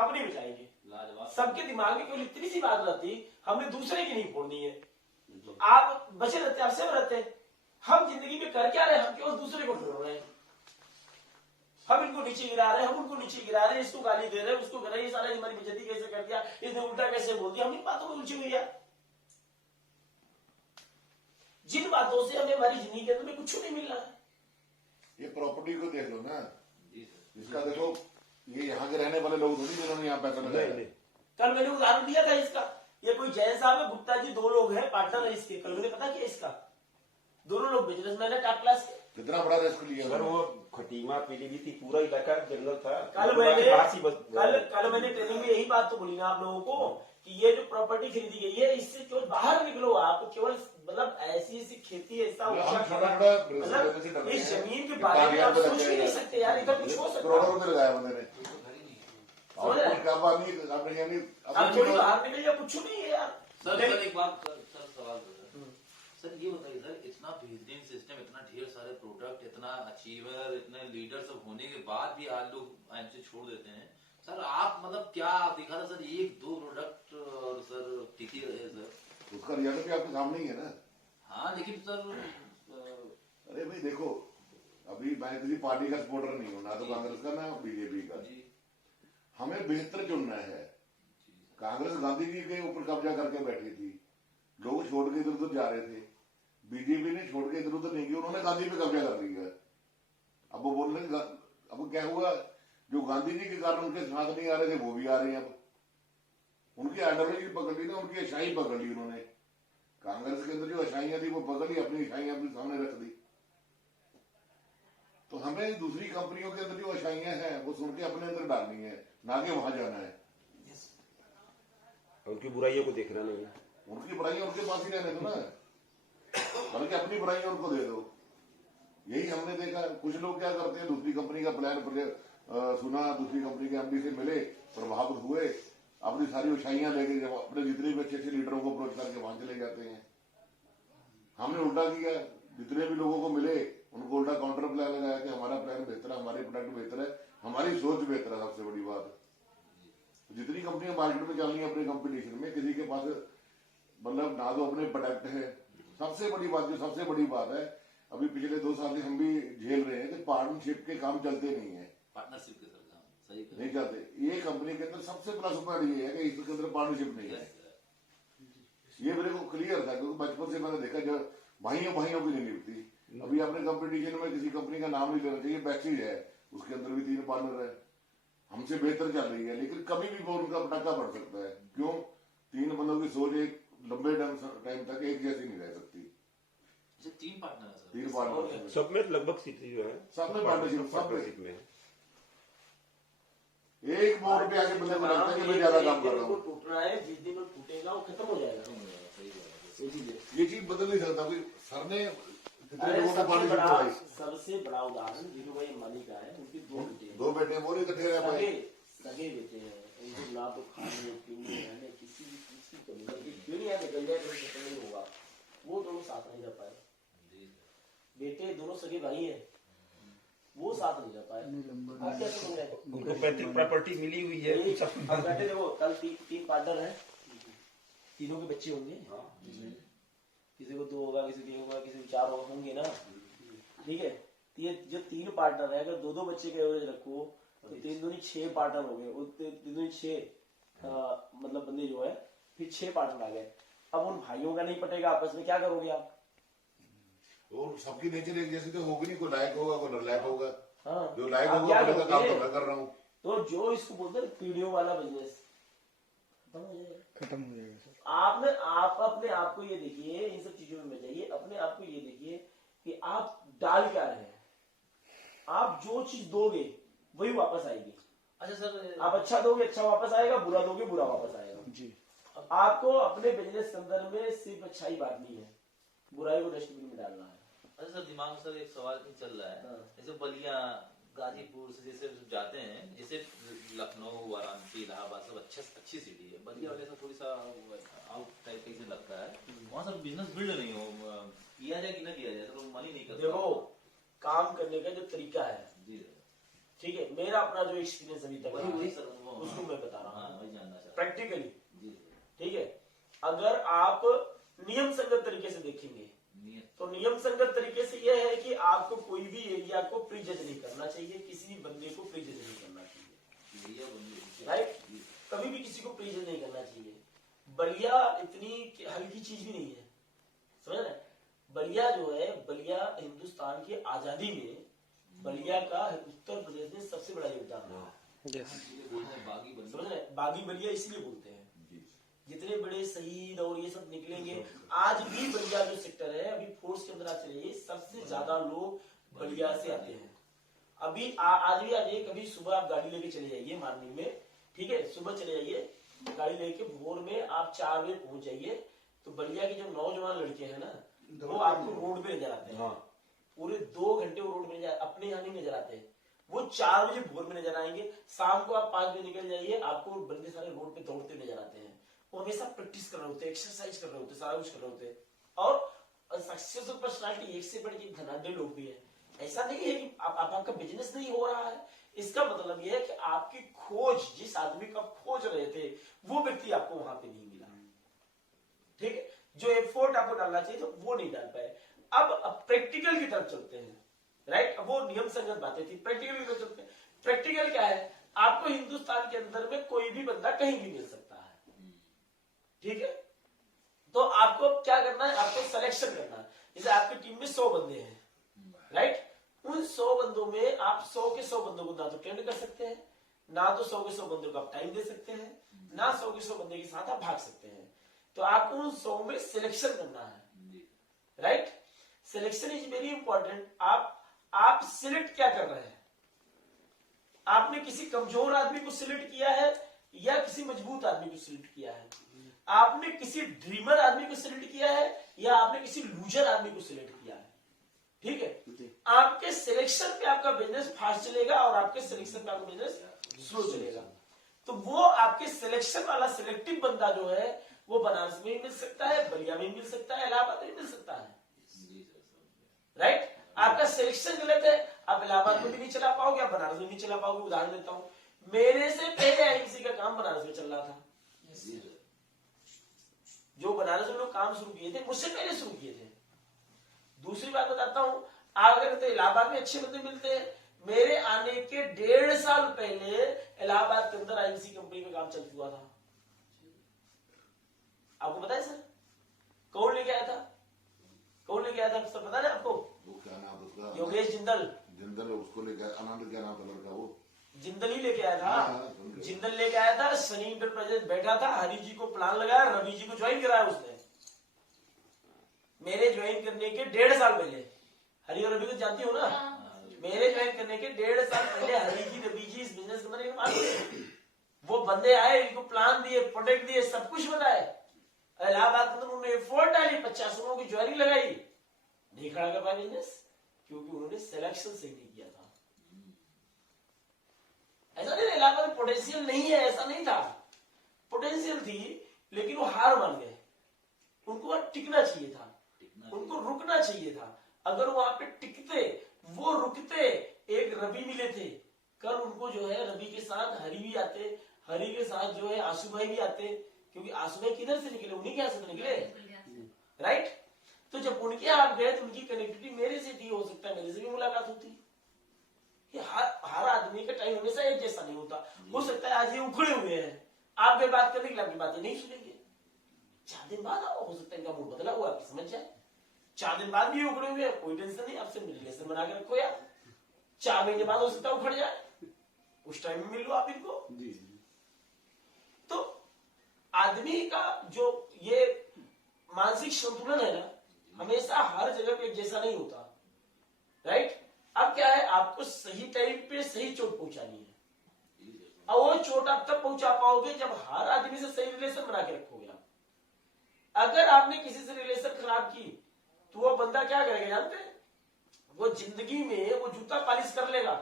अपनी बचाएंगे। सबके दिमाग में केवल इतनी सी बात रहती, हमने दूसरे की नहीं फोड़नी है। तो आप बचे रहते, आप सेव रहते, हम जिंदगी में कर क्या रहे, हम केवल दूसरे को फोड़ रहे हैं। हम इनको नीचे गिरा रहे हैं, हम उनको नीचे गिरा रहे हैं, इसको गाली दे रहे हैं, उसको कर रहे हैं, ये साला हमारी बेइज्जती कैसे कर दिया, इसने उल्टा कैसे बोल दिया। हम इन बातों में उलझी हुई है, जिन बातों से हमें हमारी जिंदगी के अंदर में कुछ नहीं मिल रहा है। ये प्रॉपर्टी को देख लो ना, इसका देखो, ये यहाँ के रहने वाले लोग थोड़ी जिन्होंने यहाँ पैसा लगाया। कल मैंने उदाहरण दिया था इसका, ये कोई जैन साहब है, गुप्ता जी, 2 लोग हैं, पार्टनर है इसके। कल मैंने पता किया इसका, दोनों लोग बिजनेसमैन है टॉप क्लास के। कितना बड़ा रिस्क लिया सर, वो खटीमा पीलीभीत थी, पूरा इलाका जंगल था। कल मैंने ट्रेनिंग में यही बात तो बोली ना आप लोगों को कि ये जो प्रॉपर्टी खरीदी गई है, इससे केवल बाहर निकलो आप, केवल मतलब ऐसी खेती, ऐसा मतलब इस जमीन के बारे में आप सोच भी नहीं सकते यार, इधर कुछ हो सकता है। करोड़ों रुपए लगाया बंदे ने, अब थोड़ी बाहर निकल या कुछ नहीं है यार। सर एक बात सर सवाल सर, ये बताइए सर, इतना बेहतरीन सिस्टम, इतना ढेर सारे प्रोडक्ट, इतना अचीवर, इतने लीडर सब होने के बाद भी आज लोग ऐसे छोड़ देते हैं। सर आप मतलब क्या आप दिखा था सर, 1-2 प्रोडक्ट और सर टिके रहे सर, उसका रिजल्ट भी आपके सामने ही है ना। हाँ लेकिन सर अरे भाई देखो, अभी मैं किसी पार्टी का सपोर्टर नहीं हूँ, ना तो कांग्रेस का ना बीजेपी का। हमें बेहतर चुनना है। कांग्रेस गांधी जी के ऊपर कब्जा करके बैठी थी, लोग छोड़ के इधर उधर जा रहे थे। बीजेपी ने छोड़ के इधर उधर नहीं किया, उन्होंने गांधी पे कब्जा कर लिया। अब वो बोल रहे, अब क्या हुआ, जो गांधी जी के कारण उनके साथ नहीं आ रहे थे वो भी आ रहे हैं। अब उनकी आइडियोलॉजी पकड़ ली ना, उनकी अच्छाई पकड़ ली उन्होंने। कांग्रेस के अंदर जो अच्छाइयां थी वो पकड़ ली, अपनी अच्छाइयां अपने सामने रख दी। तो हमें दूसरी कंपनियों के अंदर जो अच्छाइयां हैं वो सुन के अपने अंदर डालनी है, ना कि वहां जाना है। उनकी बुराइयों को देखना नहीं, उनकी बुराइयां उनके पास ही रहने दो ना, बल्कि अपनी बुराइयां उनको दे दो। यही हमने देखा। कुछ लोग क्या करते हैं, दूसरी कंपनी का प्लान सुना, दूसरी कंपनी के एमडी से मिले, प्रभावित हुए, अपनी सारी अच्छाइयां लेके जब अपने जितने भी अच्छे अच्छे लीडरों को अप्रोच करके वहां चले जाते हैं। हमने उल्टा किया, जितने भी लोगों को मिले उनको उल्टा काउंटर प्लान लगाया कि हमारा प्लान बेहतर है, हमारे प्रोडक्ट बेहतर है, हमारी सोच बेहतर है। सबसे बड़ी बात, जितनी कंपनियां मार्केट में चल रही है अपने कंपटीशन में, किसी के पास मतलब ना तो अपने प्रोडक्ट है। सबसे बड़ी बात, जो सबसे बड़ी बात है, अभी पिछले 2 साल से हम भी झेल रहे हैं कि पार्टनरशिप के काम चलते नहीं है। पार्टनरशिप के सर काम सही नहीं चलते। ये कंपनी के अंदर सबसे प्लस पॉइंट ये है कि इसके अंदर पार्टनरशिप नहीं है। ये मेरे को क्लियर था, क्योंकि बचपन से मैंने देखा जब भाइयों भाइयों की नहीं निभती। अभी अपने कंपटीशन में किसी कंपनी का नाम नहीं लेना चाहिए, बैक्सीज है, उसके अंदर भी 3 पार्टनर है, हमसे बेहतर चल रही है, लेकिन कभी भी वो उनका पटाखा पड़ सकता है। क्यों? 3 बंदों की सोच एक लंबे टाइम तक एक जैसी नहीं रह सकती। 3 पार्टनर है सर, 3 पार्टनर सब में लगभग स्थिति जो है, सब में पार्टनरशिप में एक मोड़ पे आके बंदे को लगता है कि मैं ज्यादा काम कर रहा हूँ। टूट रहा है, जिस दिन वो टूटेगा वो खत्म हो जाएगा। सही बात ये चीज बदल नहीं सकता कोई। सर ने कितने अरे लोगों को पार्टनरशिप कराई। सबसे बड़ा उदाहरण जीतू भाई अंबानी का है, उनके 2 बेटे हैं, 2 बेटे वो नहीं इकट्ठे रह पाए। सगे बेटे हैं, उनको ना तो खाने पीने रहने किसी भी चीज की कमी नहीं। दुनिया निकल जाए तो खत्म नहीं होगा, वो दोनों साथ नहीं रह पाए। बेटे दोनों सगे भाई हैं, वो साथ नहीं रह पाए। अब क्या करोगे? उनको पैतृक प्रॉपर्टी मिली हुई है। अब बैठे देखो, कल 3 पार्टनर हैं, तीनों के बच्चे होंगे, किसी को 2 होगा, किसी को 3 होगा, किसी को 4 होंगे ना, ठीक है। ये जो 3 पार्टनर है, अगर 2-2 बच्चे का एवरेज रखो तो 3 दूनी 6 पार्टनर हो गए, 3 दूनी 6 मतलब बंदे जो है, फिर 6 पार्टनर आ गए। अब उन भाइयों का नहीं पटेगा आपस में, क्या करोगे आप? और सबकी नेचर एक जैसी तो होगी नहीं, कोई लायक होगा कोई नालायक होगा। हाँ, जो लायक आप होगा क्या वो का काम करोगे? तो मैं कर रहा हूँ। तो जो इसको बोलते हैं पीढ़ियों वाला बिजनेस खत्म हो जाएगा सर। आपने आप अपने आप को ये देखिए, इन सब चीजों में जाइए, अपने आप को ये देखिए कि आप डाल क्या रहे हैं। आप जो चीज दोगे वही वापस आएगी। अच्छा सर, आप अच्छा दोगे अच्छा वापस आएगा, बुरा दोगे बुरा वापस आएगा जी। आपको अपने बिजनेस संदर्भ में सिर्फ अच्छाई बांटनी है, बुराई को डस्टबिन में डालना है। अच्छा सर, दिमाग में सर एक सवाल चल रहा है, जैसे बलिया गाजीपुर से जैसे जाते हैं, जैसे लखनऊ, वाराणसी, इलाहाबाद सब अच्छी सिटी है, बलिया वाले से थोड़ी सा आउट टाइप से लगता है, वहाँ सब बिजनेस बिल्ड नहीं हो, किया जाए कि ना किया जाए, तो मन ही नहीं करता। देखो, काम करने का जो तरीका है जी ठीक है, मेरा अपना जो एक्सपीरियंस अभी तक वही सर, उसको मैं बता प्रैक्टिकली, जी ठीक है। अगर आप नियम संगत तरीके से देखेंगे नियत तो नियम संगत तरीके से यह है कि आपको कोई भी एरिया को प्रीजज नहीं करना चाहिए, किसी भी बंदे को प्रीजज नहीं करना चाहिए, एरिया बंदी राइट। कभी भी किसी को प्रीजज नहीं करना चाहिए। बलिया इतनी हल्की चीज भी नहीं है, समझ रहे हैं? बलिया जो है, बलिया हिंदुस्तान की आजादी में बलिया का उत्तर प्रदेश में सबसे बड़ा योगदान रहा, बोलते हैं बागी बंदी। समझ रहे हैं? बागी बलिया इसलिए बोलते हैं, जी जितने बड़े शहीद और ये सब निकलेंगे, आज भी बलिया जो सेक्टर है, अभी फोर्स के अंदर आप चले जाइए, सबसे ज्यादा लोग बलिया से आते हैं। अभी आज भी आ जाइए, कभी सुबह आप गाड़ी लेके चले जाइए मॉर्निंग में, ठीक है, सुबह चले जाइए गाड़ी लेके, भोर में आप 4 बजे पहुंच जाइए, तो बलिया के जो नौजवान लड़के हैं ना, वो आपको रोड पे नजर आते हैं। पूरे 2 घंटे वो रोड में नजर, अपने यहाँ नहीं नजर आते हैं, वो 4 बजे भोर में नजर आएंगे। शाम को आप 5 बजे निकल जाइए, आपको बंदे सारे रोड पे दौड़ते नजर आते हैं। वो हमेशा प्रैक्टिस कर रहे होते हैं, एक्सरसाइज कर रहे होते हैं, सारा कुछ कर रहे होते हैं। और सक्सेसफुल पर्सनालिटी एक से बढ़ के धनाढ्य लोग भी है। ऐसा नहीं है कि आपका बिजनेस नहीं हो रहा है, इसका मतलब यह है कि आपकी खोज, जिस आदमी का खोज रहे थे, वो व्यक्ति आपको वहां पे नहीं मिला, ठीक है। जो एफर्ट आपको डालना चाहिए तो वो नहीं डाल पाए। अब प्रैक्टिकल की तरफ चलते हैं, राइट। अब वो नियम संगत बातें थी, प्रैक्टिकल की तरफ चलते हैं। प्रैक्टिकल क्या है? आपको हिंदुस्तान के अंदर में कोई भी बंदा कहीं भी मिल सकता है, ठीक है। तो आपको क्या करना है? आपको सिलेक्शन करना है। जैसे आपकी टीम में 100 बंदे हैं, राइट। उन 100 बंदों में आप 100 के 100 बंदों को ना तो ट्रेंड कर सकते हैं, ना तो 100 के 100 बंदों को आप टाइम दे सकते हैं, ना 100 के 100 बंदे के साथ आप भाग सकते हैं। तो आपको उन 100 में सिलेक्शन करना है, right. Selection is very important. आप सिलेक्ट क्या कर रहे हैं? आपने किसी कमजोर आदमी को सिलेक्ट किया है या किसी मजबूत आदमी को सिलेक्ट किया है? आपने किसी ड्रीमर आदमी को सिलेक्ट किया है या आपने किसी लूजर आदमी को सिलेक्ट किया है, ठीक है। आपके सिलेक्शन पे आपका बिजनेस फास्ट चलेगा और आपके सिलेक्शन पे आपका बिजनेस स्लो चलेगा। तो वो आपके सिलेक्शन वाला सिलेक्टिव बंदा जो है, वो बनारस में भी मिल सकता है, बलिया में मिल सकता है, इलाहाबाद में मिल सकता है, राइट। आपका सिलेक्शन गलत है, आप इलाहाबाद में भी नहीं चला पाओगे, आप बनारस में नहीं चला पाओगे। उदाहरण देता हूं, मेरे से पहले आईएमसी का काम बनारस में चल रहा था। जो बनारस में लोग काम शुरू किए थे, मुझसे पहले शुरू किए थे। दूसरी बात बताता हूं, अगर तो इलाहाबाद में अच्छे बंदे मिलते हैं, मेरे आने के 1.5 साल पहले इलाहाबाद के अंदर आईएमसी कंपनी में काम चल चुका था। आपको पता है सर? कौन लेके आया था? कौन लेके आया था सर, पता है आपको? वो क्या नाम उसका? योगेश जिंदल। जिंदल उसको लेके आया, आनंद क्या नाम था लड़का वो? जिंदल ही लेके आया था। हाँ, जिंदल लेके आया था, सनी इंटरप्राइजेज बैठा था, हरि जी को प्लान लगाया, रवि जी को ज्वाइन कराया उसने। मेरे ज्वाइन करने के 1.5 साल पहले, हरि और रवि को जानती हो ना? मेरे ज्वाइन करने के 1.5 साल पहले हरि जी, रवि जी इस बिजनेस के अंदर वो बंदे आए, इनको प्लान दिए, प्रोडक्ट दिए, सब कुछ बताए। इलाहाबाद में उन्होंने एफर्ट डाली, 50 लोगों की ज्वाइनिंग लगाई, नहीं खड़ा कर पाया बिजनेस, क्योंकि उन्होंने सिलेक्शन सही नहीं किया था। ऐसा नहीं, इलाहाबाद में पोटेंशियल नहीं है, ऐसा नहीं था, पोटेंशियल थी, लेकिन वो हार मान गए। उनको टिकना चाहिए था, उनको रुकना चाहिए था। अगर वहां पे टिकते, वो रुकते, एक रवि मिले थे, कल उनको जो है रवि के साथ हरि भी आते, हरि के साथ जो है आशु भाई भी आते, क्योंकि आशु भाई किधर से निकले? उन्हीं के यहाँ से निकले, राइट। तो जब उनके आप गए तो उनकी कनेक्टिविटी मेरे से थी, हो सकता है मेरे से भी मुलाकात होती। ये हर आदमी का टाइम हमेशा एक जैसा नहीं होता। हो सकता है आज ये उखड़े हुए हैं, आप वे बात करने के लिए आपकी बातें नहीं सुनेंगे, 4 दिन बाद आओ, हो सकता है इनका मूड बदला हुआ, आपकी समझ जाए। 4 दिन बाद भी उखड़े हुए हैं, कोई टेंशन नहीं, आपसे रिलेशन बना के रखो यार। 4 महीने बाद हो सकता है उखड़ जाए, उस टाइम में मिल लो आप इनको। तो आदमी का जो ये मानसिक संतुलन है ना, हमेशा हर जगह पे एक जैसा नहीं होता, राइट। अब क्या है, आपको सही टाइम पे सही चोट पहुंचानी है, और वो चोट आप तब पहुंचा पाओगे जब हर आदमी से सही रिलेशन बना के रखोगे आप। अगर आपने किसी से रिलेशन खराब की तो वो बंदा क्या करेगा जानते हैं? वो जिंदगी में वो जूता पॉलिश कर लेगा,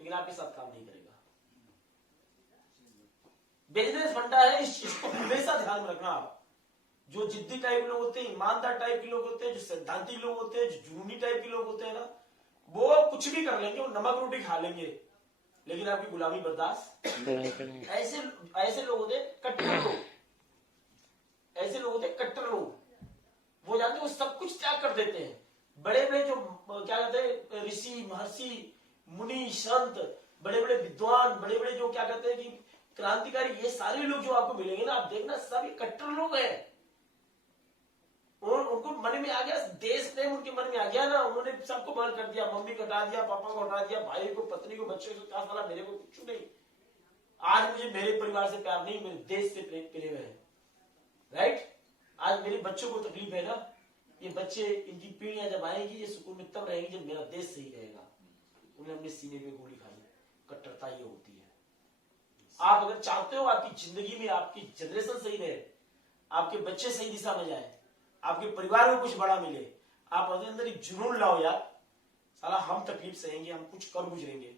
लेकिन आपके साथ काम नहीं करेगा। बिजनेस फंडा है, इस चीज को हमेशा ध्यान में रखना आप। जो जिद्दी टाइप लोग होते हैं, ईमानदार टाइप के लोग होते हैं, जो सिद्धांती लोग होते हैं, जो जुनूनी टाइप के लोग होते हैं ना, वो कुछ भी कर लेंगे, वो नमक रोटी खा लेंगे, लेकिन आपकी गुलामी बर्दाश्त नहीं करेंगे। ऐसे लोग होते हैं कट्टर लोग, ऐसे लोग होते हैं कट्टर लोग। वो जानते हैं वो सब कुछ त्याग कर देते हैं। बड़े बड़े जो क्या कहते हैं ऋषि महर्षि मुनि संत, बड़े बड़े विद्वान, बड़े बड़े जो क्या कहते हैं कि क्रांतिकारी, ये सारे लोग जो आपको मिलेंगे ना, आप देखना सभी कट्टर लोग हैं। उनको मन में आ गया देश प्रेम, उनके मन में आ गया ना, उन्होंने सबको बंद कर दिया, मम्मी को हटा दिया, पापा को हटा दिया, भाई को, पत्नी को, बच्चों को, कहा साला मेरे को कुछ नहीं, आज मुझे मेरे परिवार से प्यार नहीं, मेरे देश से प्रेम मिले हुए हैं। राइट, आज मेरे बच्चों को तकलीफ है ना, ये बच्चे, इनकी पीढ़ियां जब आएंगी ये सुकून में तब रहेगी जब मेरा देश सही रहेगा। उन्हें अपने सीने में गोली खाई। कट्टरता ये होती है। आप अगर चाहते हो आपकी जिंदगी में आपकी जनरेशन सही रहे, आपके बच्चे सही दिशा में जाए, आपके परिवार को कुछ बड़ा मिले, आप अपने अंदर एक जुनून लाओ यार, साला हम तकलीफ सहेंगे, हम कुछ कर गुजरेंगे,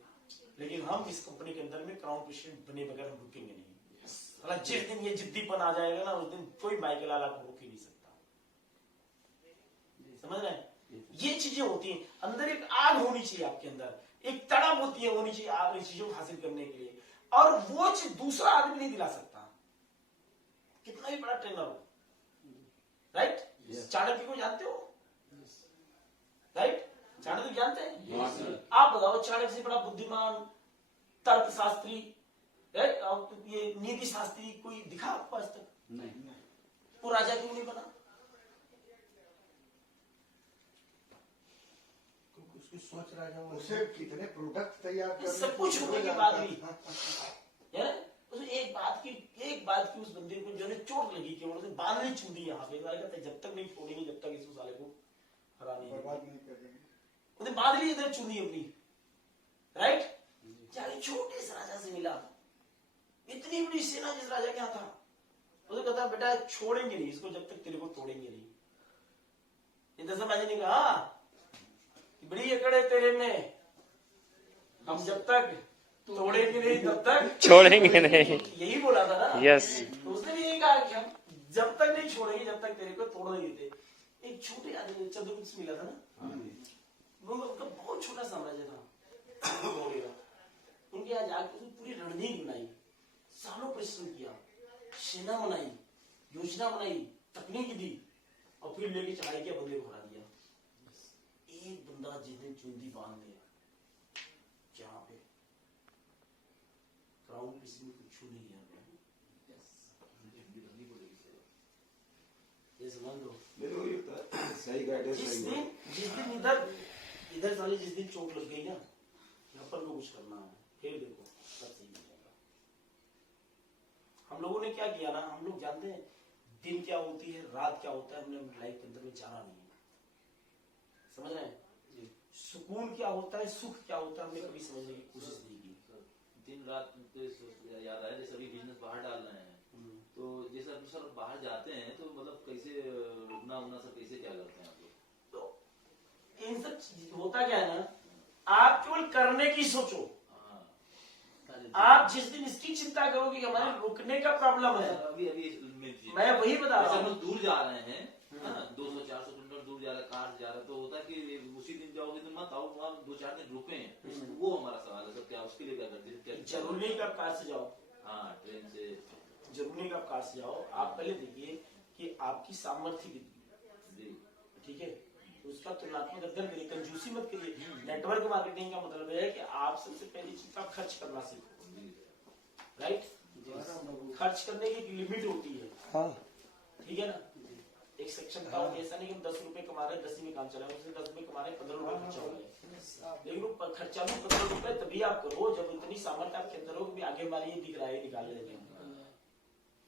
लेकिन हम इस कंपनी के अंदर में क्राउन प्रेसिडेंट बने बगैर हम रुकेंगे नहीं। साला जिस दिन ये जिद्दीपन आ जाएगा ना, उस दिन कोई माइकल लाला को रोक ही नहीं सकता। समझ रहे हैं? ये चीजें होती हैं, अंदर एक आग होनी चाहिए, आपके अंदर एक तड़प होनी चाहिए आग इन चीजों को हासिल करने के लिए, और वो चीज दूसरा आदमी नहीं दिला सकता, कितना भी बड़ा ट्रेनर हो। राइट, चाणक्य को जानते हो? राइट, चाणक्य जानते हैं? आप बताओ, चाणक्य से बड़ा बुद्धिमान तर्क शास्त्री, ये नीति शास्त्री कोई दिखा आपको आज तक? नहीं। वो राजा क्यों नहीं बना? सोच रहा हूँ उसे कितने प्रोडक्ट तैयार कर, सब कुछ होने के बाद भी उसने एक बात की उस बंदे को जो चोट लगी कि उसने बांध नहीं छू दी यहाँ पे, जब तक नहीं छोड़ेंगे, जब तक इस साले को हरा नहीं करेंगे, उसने बांध ली इधर चुनी अपनी। राइट, चाहे छोटे से राजा से मिला, इतनी बड़ी सेना जिस राजा के यहाँ था, उसे कहता बेटा छोड़ेंगे नहीं इसको जब तक तेरे को तोड़ेंगे नहीं। इधर से मैंने कहा बड़ी अकड़ है तेरे में, हम जब तक तोड़ेंगे नहीं तब तक छोड़ेंगे नहीं, यही बोला था ना। यस, तो उसने भी यही कहा कि हम जब तक नहीं छोड़ेंगे जब तक तेरे को तोड़ नहीं देते। एक छोटे आदमी चंद्रगुप्त से मिला था ना, उनका बहुत छोटा साम्राज्य था, उनके यहाँ जाकर पूरी रणनीति बनाई, सालों परिश्रम किया, सेना बनाई, योजना बनाई, तकनीक दी, और फिर लेके चढ़ाई किया, बंदे को हरा दिया। एक बंदा जिस दिन चुंदी बांध लिया, जहां पे क्राउन किसी ने कुछ छू नहीं किया, ये समझ लो। सही गाइडेंस, जिस दिन इधर साले जिस दिन चोट लग गई ना, यहाँ पर कुछ करना है, फिर देखो सब सही हो जाएगा। हम लोगों ने क्या किया ना, हम लोग जानते हैं दिन क्या होती है, रात क्या होता है, हमने लाइफ के अंदर में जाना नहीं है। समझ रहे हैं? सुकून क्या होता है, सुख क्या होता है, हमने कभी समझने की कोशिश नहीं की। दिन रात तो याद आया, जैसे अभी बिजनेस बाहर डाल रहे हैं, तो जैसे आप सर बाहर जाते हैं तो मतलब कैसे रुकना उगना सब कैसे क्या करते हैं आप लोग? तो इन सब होता क्या है ना, आप केवल करने की सोचो। आप जिस दिन इसकी चिंता करोगे कि हमारे रुकने का प्रॉब्लम है, अभी मैं वही बता रहा हूँ। हम दूर जा रहे हैं 200-400 किलोमीटर दूर जा रहा है, कार जा रहा है, तो होता है कि उसी दिन जाओगे तो मत आओ, आप 2-4 दिन रुके हैं, वो हमारा सवाल है सर। क्या उसके लिए क्या करते हैं? जरूरी नहीं कि आप कार से जाओ, हाँ ट्रेन से, जरूरी नहीं कि आप कार से जाओ। आप पहले देखिए कि आपकी सामर्थ्य कितनी, ठीक है, तो उसका तुलनात्मक अध्ययन करिए, कंजूसी मत करिए। नेटवर्क मार्केटिंग का मतलब है कि आप सबसे पहली चीज आप खर्च करना सीखो। राइट, खर्च करने की एक लिमिट होती है, ठीक है ना। एक सेक्शन था, ऐसा नहीं कि हम 10 रुपए कमा रहे हैं, 10 में काम चला, उससे 10 रुपए कमा रहे हैं, 15 रुपए खर्चा हो गया, लेकिन वो खर्चा भी 15 रुपए तभी आप करो जब इतनी सामर्थ्य आपके अंदर हो कि आगे हमारी ये दिख रहा है, निकाल लेंगे,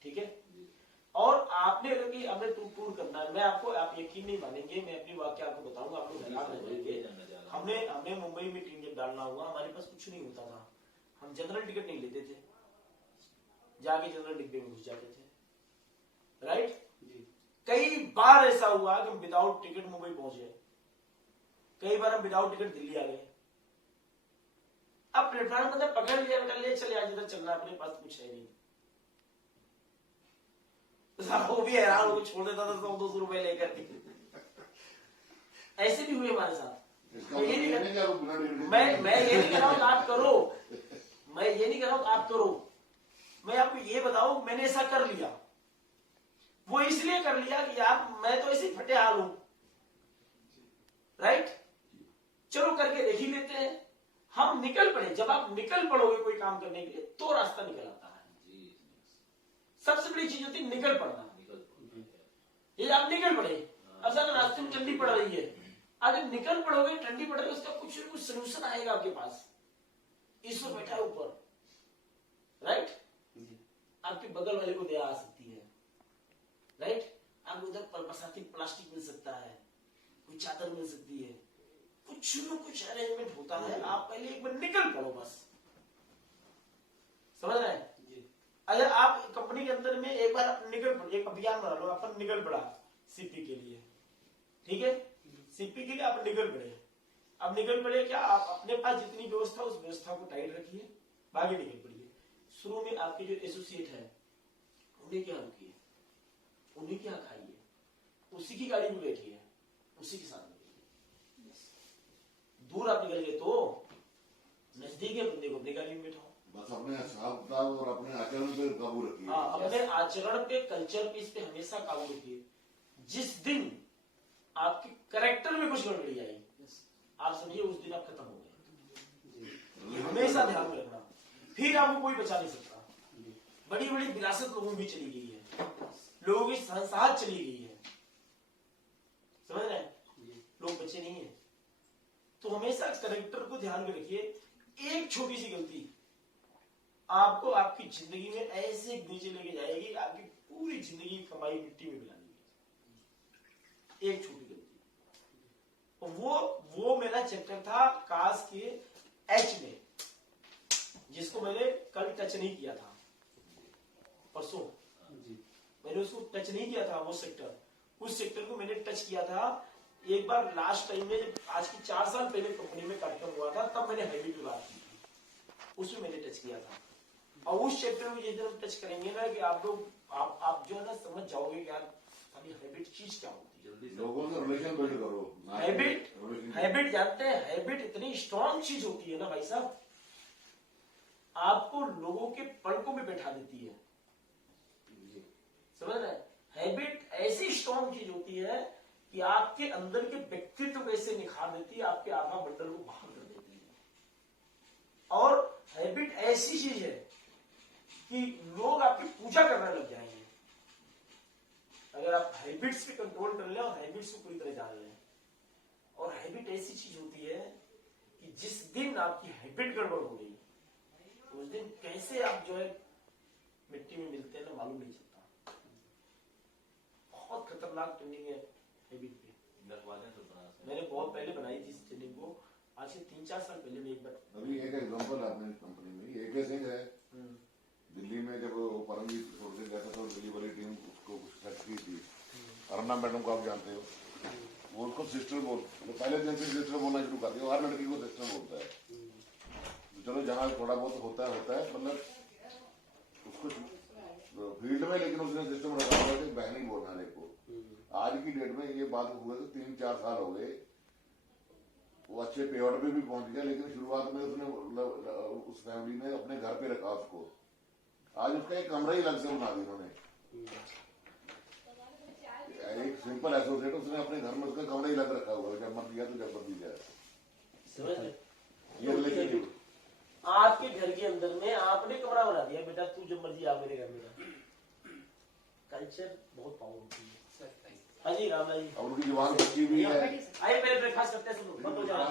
ठीक है। और आपने अगर कि हमें टूर करना है, मैं आपको, आप यकीन नहीं मानेंगे, मैं अपनी वाक्य आपको बताऊंगा, आप लोग हैरान रह जाएंगे। हमने मुंबई में टीम जब डालना हुआ, हमारे पास कुछ नहीं होता था, हम जनरल टिकट नहीं लेते थे, जाके जनरल डिब्बे में घुस जाते थे। राइट, कई बार ऐसा हुआ कि हम विदाउट टिकट मुंबई पहुंचे, कई बार हम विदाउट टिकट दिल्ली आ गए। अब प्लेटफॉर्म पर पकड़ लिया, बेटा ले चले, आज इधर चलना, अपने पास कुछ है नहीं, वो भी हैरान होकर छोड़ देता था 100-200 रुपए लेकर के। ऐसे भी हुए हमारे साथ। मैं ये नहीं कह रहा हूँ आप करो, मैं ये नहीं कह रहा हूं आप करो, मैं आपको ये बताऊं मैंने ऐसा कर लिया, वो इसलिए कर लिया कि यार मैं तो ऐसे फटे हाल हूं, राइट, चलो करके देख ही लेते हैं। हम निकल पड़े, जब आप निकल पड़ोगे कोई काम करने के लिए तो रास्ता निकल आता है। सबसे बड़ी चीज होती है निकल पड़ना। ये आप निकल पड़े, अब सर रास्ते में ठंडी पड़ रही है, अगर निकल पड़ोगे ठंडी पड़ रही है उसका कुछ न कुछ सोल्यूशन आएगा आपके पास। ईश्वर बैठा है ऊपर, राइट, आपके बगल वाले को दया आ सकती है, राइट, आपको उधर बरसाती प्लास्टिक मिल सकता है, कोई चादर मिल सकती है, कुछ न कुछ अरेंजमेंट होता है। आप पहले एक बार निकल पड़ो बस, समझ रहे हैं? अगर आप कंपनी के अंदर में एक बार आप निकल पड़े, एक अभियान बना लो, अपन निकल पड़ा सीपी के लिए, ठीक है, सीपी के लिए आप निकल पड़े। अब निकल पड़े क्या, आप अपने पास जितनी व्यवस्था उस व्यवस्था को टाइट रखिए, बाकी निकल पड़िए। शुरू में आपके जो एसोसिएट है उन्हें क्या रुकिए, उन्हें क्या खाइए, उसी की गाड़ी में बैठिए, उसी के साथ निकलिए। दूर आप निकल गए तो नजदीक है बंदे को अपनी गाड़ी में बैठाओ। बस अपने हिसाब किताब और अपने आचरण पे काबू रखिए। हाँ, अपने आचरण पे, कल्चर पे, इस पे हमेशा काबू रखिए। जिस दिन आपके करेक्टर में कुछ गड़बड़ी आई, आप समझिए उस दिन आप खत्म हो गए। हमेशा ध्यान में रखना, फिर आपको कोई बचा नहीं सकता। बड़ी बड़ी विरासत लोगों की चली गई है, लोगों की संसाध चली गई है, समझ रहे हैं, लोग बचे नहीं है। तो हमेशा करेक्टर को ध्यान में रखिए। एक छोटी सी गलती आपको आपकी जिंदगी में ऐसे नीचे लेके जाएगी, आपकी पूरी जिंदगी की कमाई मिट्टी में मिला देगी। एक छोटी गलती, वो मेरा चैप्टर था कास के एच में, जिसको मैंने कल टच नहीं किया था, परसों मैंने उसको टच नहीं किया था। वो सेक्टर, उस सेक्टर को मैंने टच किया था एक बार लास्ट टाइम में, आज की 4 साल पहले कंपनी में कार्यक्रम हुआ था, तब मैंने हैबिट की बात की थी, उसमें मैंने टच किया था। और उस चैप्टर में जिस दिन हम टच करेंगे ना, कि आप लोग आप जो है ना समझ जाओगे कि यार हैबिट चीज क्या होती है। लोगों से रिलेशन बिल्ड करो। हैबिट जानते हैं, हैबिट इतनी स्ट्रॉन्ग चीज होती है ना भाई साहब, आपको लोगों के पलकों में बैठा देती है, समझ रहे हैं? हैबिट ऐसी स्ट्रॉन्ग चीज होती है कि आपके अंदर के व्यक्तित्व को ऐसे निखार देती है, आपके आभा मंडल को बाहर कर देती है। और हैबिट ऐसी चीज है कि लोग आपकी पूजा करने लग जाएंगे अगर आप हैबिट्स पे कंट्रोल कर ले और हैबिट्स को पूरी तरह जान लें। और हैबिट ऐसी चीज होती है कि जिस दिन आपकी हैबिट गड़बड़ हो गई, उस दिन कैसे आप जो है मिट्टी में मिलते हैं ना, मालूम नहीं चलता। बहुत खतरनाक ट्रेनिंग है हैबिट पे। मैंने बहुत पहले बनाई थी इस ट्रेनिंग को, आज से 3-4 साल पहले में एक बार। अभी एक एग्जांपल आपने कंपनी में AK सिंह है, दिल्ली में जब वो परमजीत छोड़ के गया था तो दिल्ली वाली टीम उसको सेट की थी। अरुणा मैडम को आप जानते हो, वो उसको सिस्टर पहले दिन से सिस्टर बोलना शुरू कर दिया। वो हर लड़की को सिस्टर बोलता है। तो चलो जहाँ थोड़ा बहुत होता है मतलब उसको फील्ड में, लेकिन उसने सिस्टम रखा हुआ है बहन ही बोलना है को। आज की डेट में ये बात हुए तो 3-4 साल हो गए, वो अच्छे पेआउट पे भी पहुंच गया, लेकिन शुरुआत में उसने उस फैमिली ने अपने घर पे रखा उसको। आज उसका एक कमरा ही अलग से बना दिया उन्होंने। एक सिंपल एसोसिएट उसने अपने घर में उसका कमरा ही अलग रखा हुआ है, जब मत दिया तो जब मत दी जाए। ये रिलेशनशिप आपके घर के अंदर में आपने कमरा बना दिया, बेटा तू जब मर्जी आ मेरे घर में। कल्चर बहुत पावरफुल है। हाँ जी राम जी, और उनकी जुबान सच्ची भी है। आइए पहले ब्रेकफास्ट करते हैं सब लोग, बंद हो जाए।